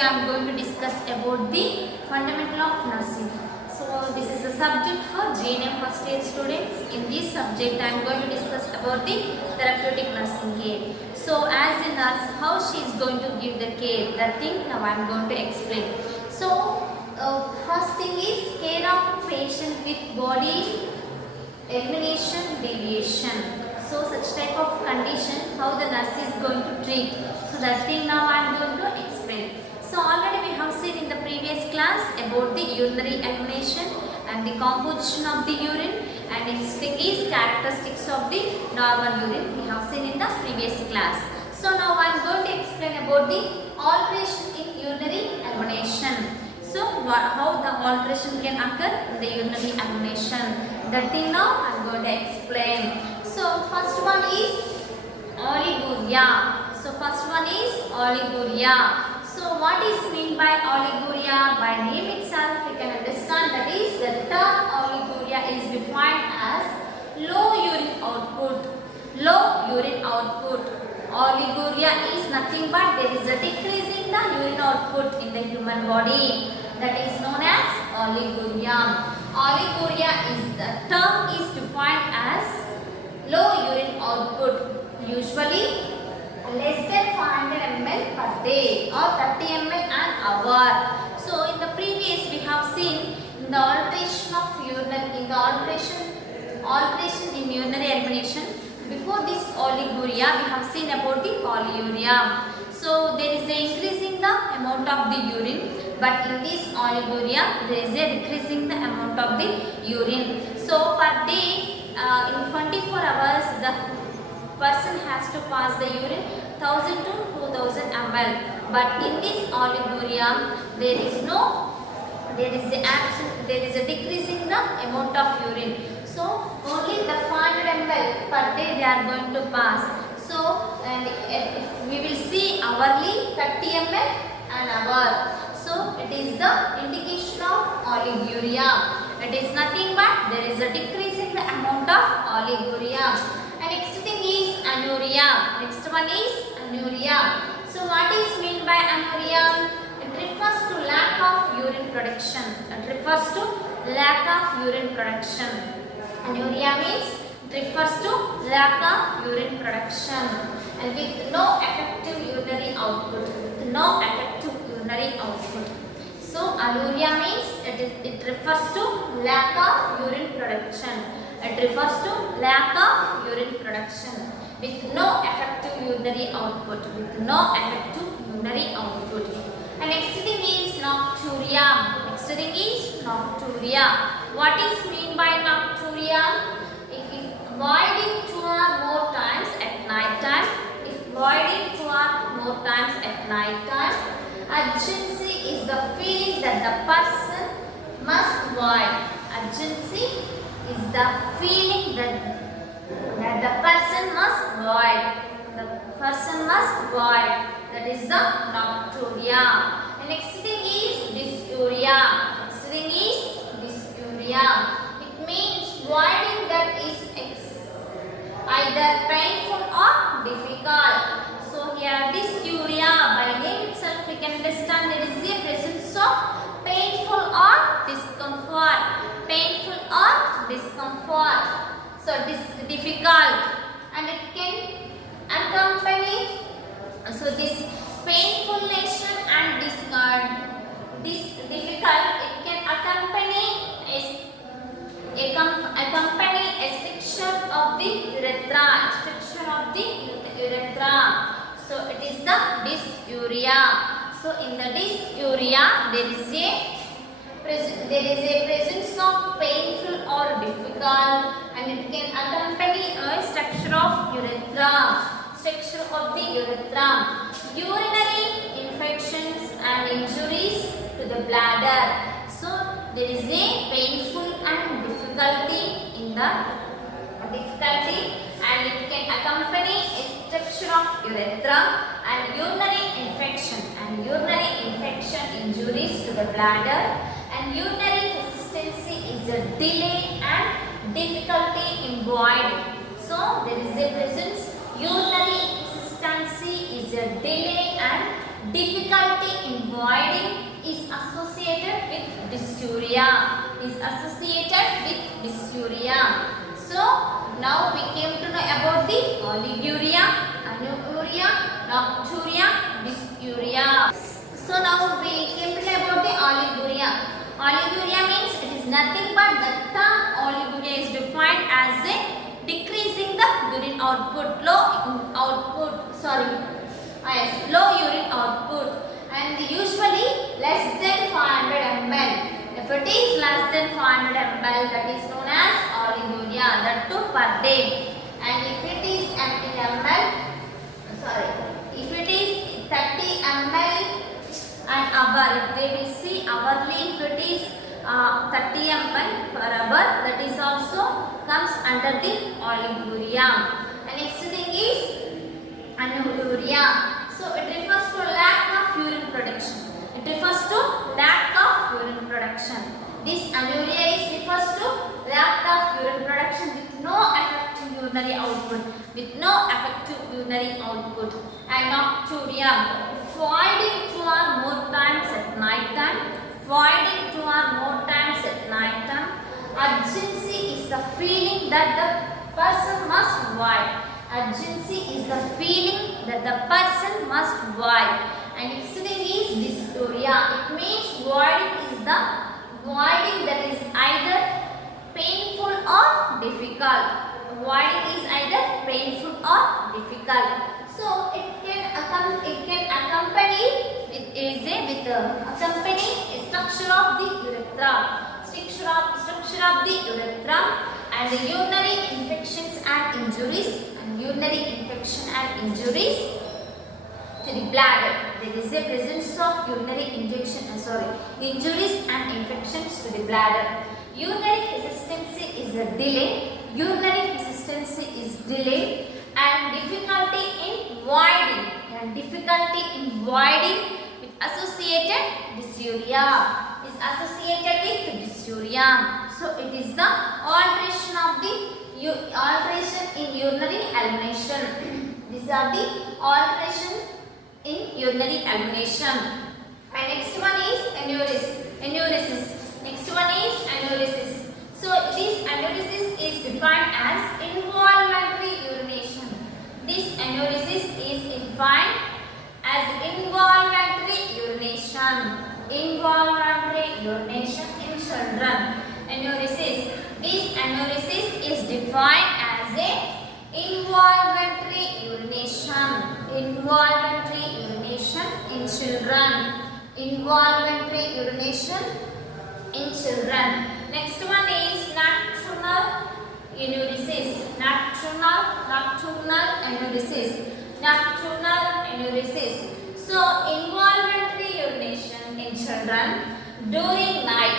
I am going to discuss about the fundamental of nursing. So this is the subject for JNM first year students. In this subject I am going to discuss about the therapeutic nursing care. So as a nurse, how she is going to give the care, that thing now I am going to explain. So first thing is care of patient with body elimination deviation. So such type of condition, how the nurse is going to treat. So that thing now I am going to explain. So already we have seen in the previous class about the urinary elimination and the composition of the urine, and next thing is characteristics of the normal urine. We have seen in the previous class. So now I am going to explain about the alteration in urinary elimination. So how the alteration can occur in the urinary elimination. That thing now I am going to explain. So first one is oliguria. So first one is oliguria. So what is meant by oliguria? By name itself you can understand that is the term oliguria is defined as low urine output. Low urine output. Oliguria is nothing but there is a decrease in the urine output in the human body. That is known as oliguria. Oliguria is the term is defined as low urine output, usually less than 500 ml per day or 30 ml an hour. So in the previous we have seen in the alteration of urinary, in the alteration in urinary elimination. Before this oliguria we have seen about the polyuria. So there is a increase in the amount of the urine, but in this oliguria there is a decreasing the amount of the urine. So per day in 24 hours the person has to pass the urine 1000 to 2000 ml. But in this oliguria there is a decreasing the amount of urine. So only the 500 ml per day they are going to pass. So and we will see hourly 30 ml an hour. So it is the indication of oliguria. It is nothing but there is a decrease in the amount of oliguria. And next thing is anuria. Next one is anuria. So what is meant by anuria? It refers to lack of urine production. It refers to lack of urine production. Anuria means it refers to lack of urine production and with no effective urinary output. With no effective urinary output. So anuria means it refers to lack of urine production. It refers to lack of urine production with no effective urinary output. With no effective urinary output. And next thing is nocturia. Next thing is nocturia. What is mean by nocturia? If voiding 2 or more times at night time. If voiding 2 or more times at night time. Urgency is the feeling that the person must void. Urgency is the feeling that the person must void. The person must void. That is the nocturia. And next thing is dysuria. Next thing is dysuria. It means voiding that is either painful or difficult. So here dysuria by name itself we can understand there is a presence of painful or discomfort. Painful or discomfort. So this difficult and it can accompany. So this painfulness and this difficult it can accompany a stricture of the urethra. Stricture of the urethra. So it is the dysuria. So in the dysuria there is a presence of painful or difficult and it can accompany a structure of urethra. Structure of the urethra. Urinary infections and injuries to the bladder. So there is a painful and difficulty in the and it can accompany a structure of urethra and urinary infection injuries to the bladder, and urinary hesitancy is a delay and difficulty in voiding. So there is a presence urinary hesitancy is a delay and difficulty in voiding is associated with dysuria. Is associated with dysuria. So now we came to know about the oliguria, anuria, nocturia, dysuria. So now we came to know about the oliguria. Oliguria means it is nothing but the term oliguria is defined as a decreasing the urine output, low urine output, and usually less than 500 ml. If it is less than 500 ml, that is known as oliguria, that too per day. And if it is 30 ml, if it is 30 ml an hour, they will see hourly. If it is 30 ml per hour, that is also comes under the oliguria. And next thing is anuria. So it refers to lack of urine production. It refers to lack of urine production. This anuria is refers to lack of urine production with no effective urinary output. And nocturia, voiding 2 or more times at night time. Urgency is the feeling that the person must void. And next thing is dysuria. It means voiding is the voiding that is either painful or difficult. So it can accompany a structure of the urethra, and the urinary infections and injuries to the bladder. There is a presence of injuries and infections to the bladder. Urinary resistance is a delay. And difficulty in voiding with associated dysuria. So it is the alteration in urinary elimination. These are the alteration in urinary elimination. And next one is enuresis. So this enuresis is defined as involuntary urination. This enuresis is defined as involuntary urination in children. This enuresis is defined as a involuntary urination in children. Next one is nocturnal enuresis. So involuntary urination in children during night.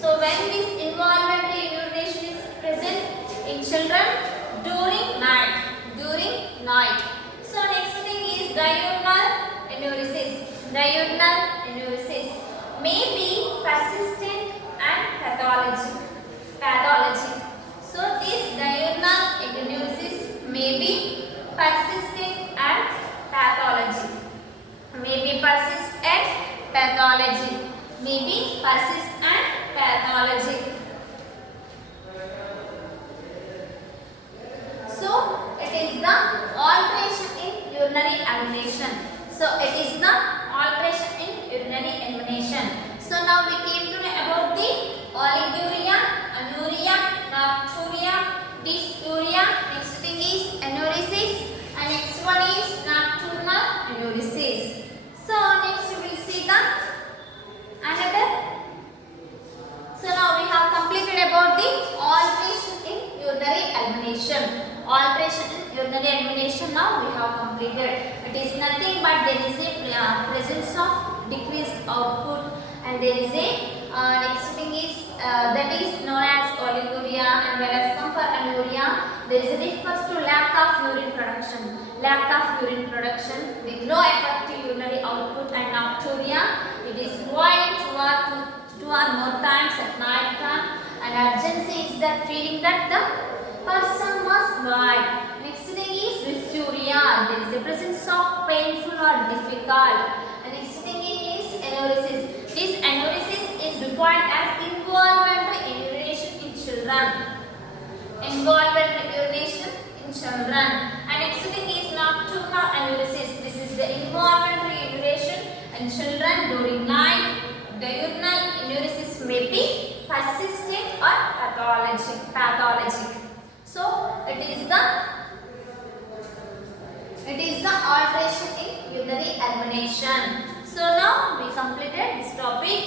So when this involuntary urination is present in children during night. So next thing is diurnal enuresis. May be persistent and pathologic. So this diurnal enuresis may be persistent and pathologic. So it is the alteration in urinary elimination. So now we came to know about the oliguria, anuria, nocturia, dysuria. Next thing is enuresis, and next one is nocturnal enuresis. So next we will see the another. So now we have completed about the alteration in urinary elimination. Now we have completed. It is nothing but there is a presence of decreased output, and there is a next thing is that is known as oliguria, and whereas come for anuria, there is a refers to lack of urine production with no effective urinary output. And nocturia, it is voiding 2 or more times at night time, and urgency is that feeling that the person must void. Next thing is dysuria. There is a presence of painful or difficult. And next thing is enuresis. This enuresis is defined as involuntary urination in children. Involuntary urination in children. And next thing is nocturnal enuresis. This is the involuntary urination in children during night. Diurnal enuresis may be persistent or pathologic. So it is the alteration in urinary elimination. So now we completed this topic.